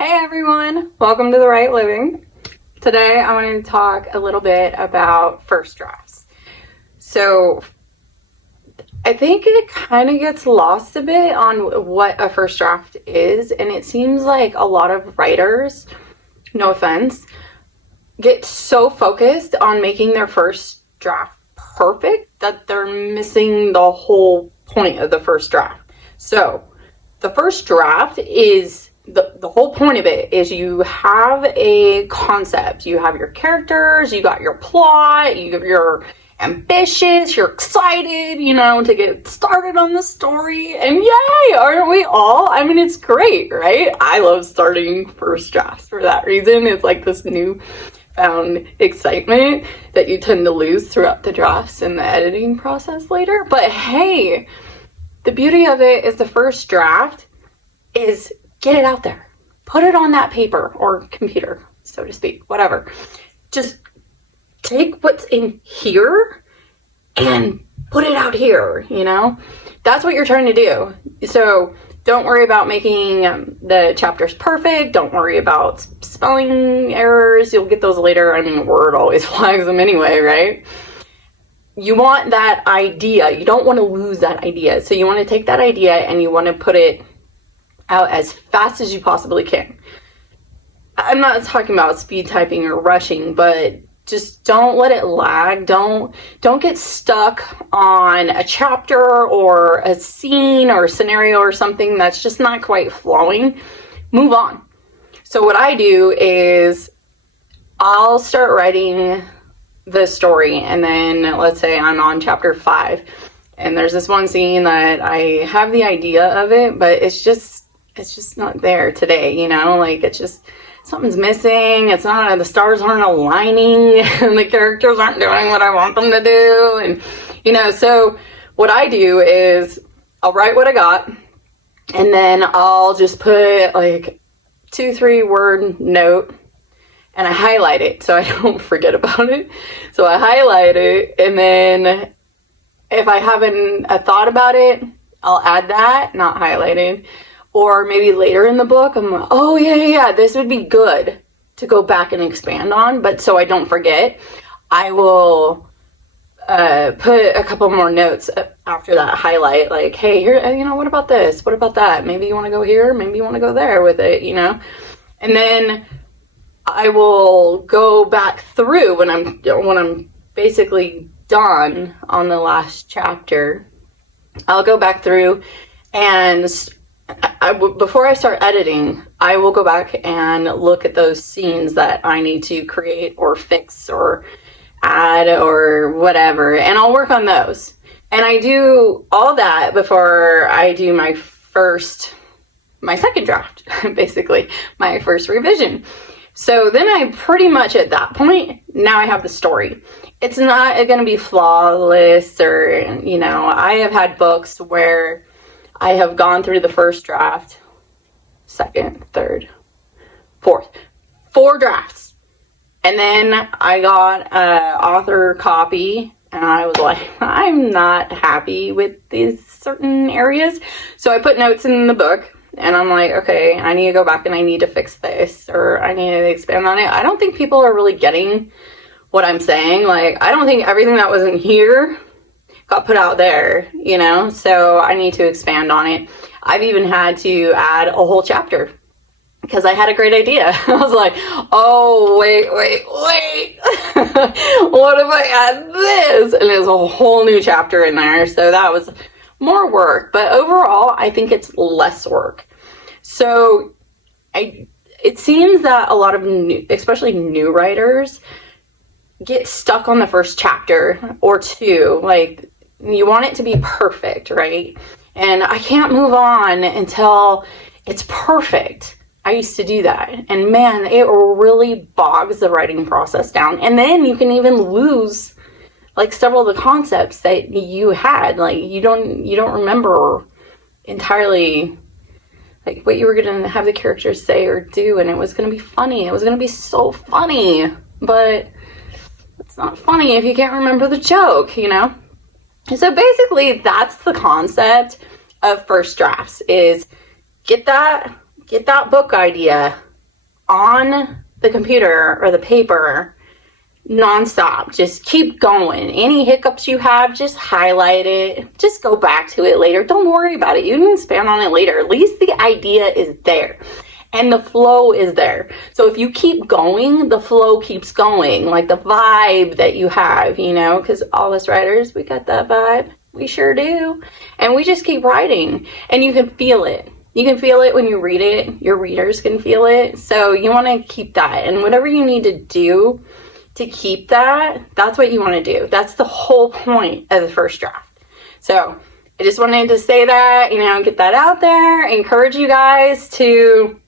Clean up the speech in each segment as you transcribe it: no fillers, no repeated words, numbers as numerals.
Hey everyone, welcome to The Right Living. Today I want to talk a little bit about first drafts. So I think it kind of gets lost a bit on what a first draft is, and it seems like a lot of writers, no offense, get so focused on making their first draft perfect that they're missing the whole point of the first draft. So the first draft is the whole point of it is you have a concept, you have your characters, you got your plot, you're ambitious, you're excited, to get started on the story, and yay, aren't we all? I mean, it's great, right? I love starting first drafts for that reason. It's like this new found excitement that you tend to lose throughout the drafts and the editing process later. But hey, the beauty of it is the first draft is get it out there. Put it on that paper or computer, so to speak, whatever. Just take what's in here and put it out here, That's what you're trying to do. So don't worry about making the chapters perfect. Don't worry about spelling errors. You'll get those later. I mean, Word always flags them anyway, right? You want that idea. You don't want to lose that idea. So you want to take that idea and you want to put it out as fast as you possibly can. I'm not talking about speed typing or rushing, but just don't let it lag. Don't get stuck on a chapter or a scene or a scenario or something that's just not quite flowing. Move on. So what I do is I'll start writing the story, and then let's say I'm on chapter 5 and there's this one scene that I have the idea of it, but it's just not there today, like it's just something's missing. It's not, the stars aren't aligning and the characters aren't doing what I want them to do. And, so what I do is I'll write what I got, and then I'll just put like 2-3 word note and I highlight it so I don't forget about it. So I highlight it, and then if I haven't thought about it, I'll add that, not highlighted. Or maybe later in the book, I'm like, oh yeah, this would be good to go back and expand on. But so I don't forget, I will put a couple more notes after that highlight. Like, hey, here, what about this? What about that? Maybe you want to go here. Maybe you want to go there with it, And then I will go back through when I'm basically done on the last chapter. I'll go back through and before I start editing, I will go back and look at those scenes that I need to create or fix or add or whatever, and I'll work on those. And I do all that before I do my second draft, basically, my first revision. So then I pretty much at that point, now I have the story. It's not going to be flawless or, I have had books where I have gone through the first draft, second, third, fourth, 4 drafts. And then I got an author copy and I was like, I'm not happy with these certain areas. So I put notes in the book and I'm like, okay, I need to go back and I need to fix this, or I need to expand on it. I don't think people are really getting what I'm saying. Like, I don't think everything that was in here got put out there, so I need to expand on it. I've even had to add a whole chapter because I had a great idea. I was like, oh, wait. What if I add this? And there's a whole new chapter in there. So that was more work, but overall, I think it's less work. So it seems that a lot of especially new writers get stuck on the first chapter or 2. Like, you want it to be perfect, right? And I can't move on until it's perfect. I used to do that. And man, it really bogs the writing process down. And then you can even lose like several of the concepts that you had. Like you don't remember entirely like what you were going to have the characters say or do. And it was going to be funny. It was going to be so funny. But it's not funny if you can't remember the joke, So basically, that's the concept of first drafts: is get that book idea, on the computer or the paper nonstop. Just keep going. Any hiccups you have, just highlight it. Just go back to it later. Don't worry about it. You can expand on it later. At least the idea is there and the flow is there. So if you keep going, the flow keeps going. Like the vibe that you have, you know, because all us writers, we got that vibe. We sure do. And we just keep writing and you can feel it. You can feel it when you read it. Your readers can feel it. So you want to keep that. And whatever you need to do to keep that, that's what you want to do. That's the whole point of the first draft. So I just wanted to say that, you know, get that out there, encourage you guys to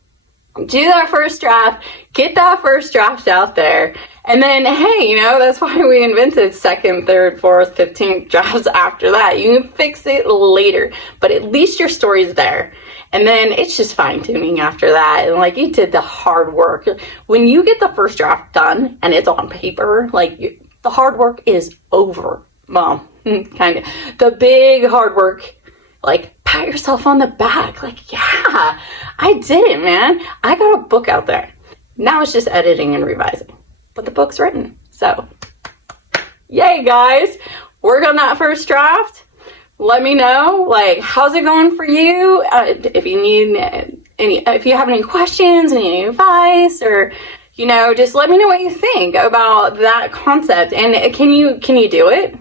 do that first draft, get that first draft out there. And then, hey, you know, that's why we invented second, third, fourth, 15th drafts after that. You can fix it later, but at least your story's there. And then it's just fine tuning after that. And like you did the hard work. When you get the first draft done and it's on paper, like the hard work is over. Well, kind of. The big hard work, like pat yourself on the back. Like, yeah, I did it, man. I got a book out there. Now it's just editing and revising. But the book's written. So, yay, guys. Work on that first draft. Let me know, like, how's it going for you? If you need if you have any questions, any advice, or, you know, just let me know what you think about that concept. And can you do it?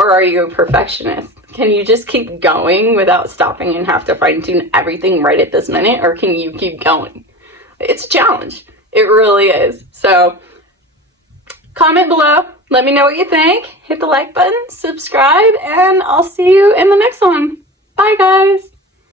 Or are you a perfectionist? Can you just keep going without stopping and have to fine tune everything right at this minute? Or can you keep going? It's a challenge. It really is. So comment below. Let me know what you think. Hit the like button, subscribe, and I'll see you in the next one. Bye, guys.